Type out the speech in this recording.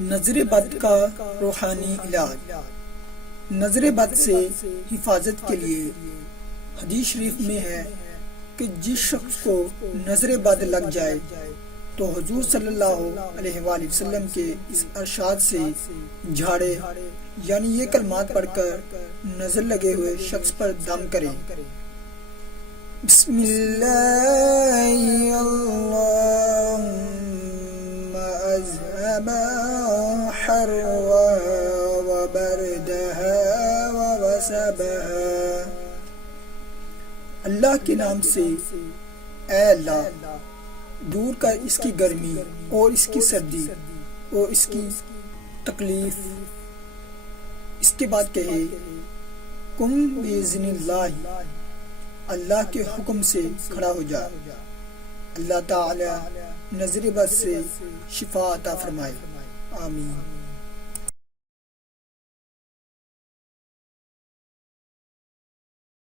نظر بد کا روحانی علاج۔ نظر بد سے حفاظت کے لیے حدیث شریف میں ہے کہ جس شخص کو نظر بد لگ جائے تو حضور صلی اللہ علیہ وآلہ وسلم کے اس ارشاد سے جھاڑے، یعنی یہ کلمات پڑھ کر نظر لگے ہوئے شخص پر دم کرے۔ بسم اللہ اللہم اذھب حرها وبردها ووسبها۔ اللہ کے نام سے، اے اللہ دور کر اس کی گرمی اور اس کی سردی اور اس کی تکلیف۔ اس کے بعد کہے کم بِإِذْنِ اللہ، اللہ کے حکم سے کھڑا ہو جا۔ اللہ تعالی نظر بد سے شفا عطا فرمائے، آمین۔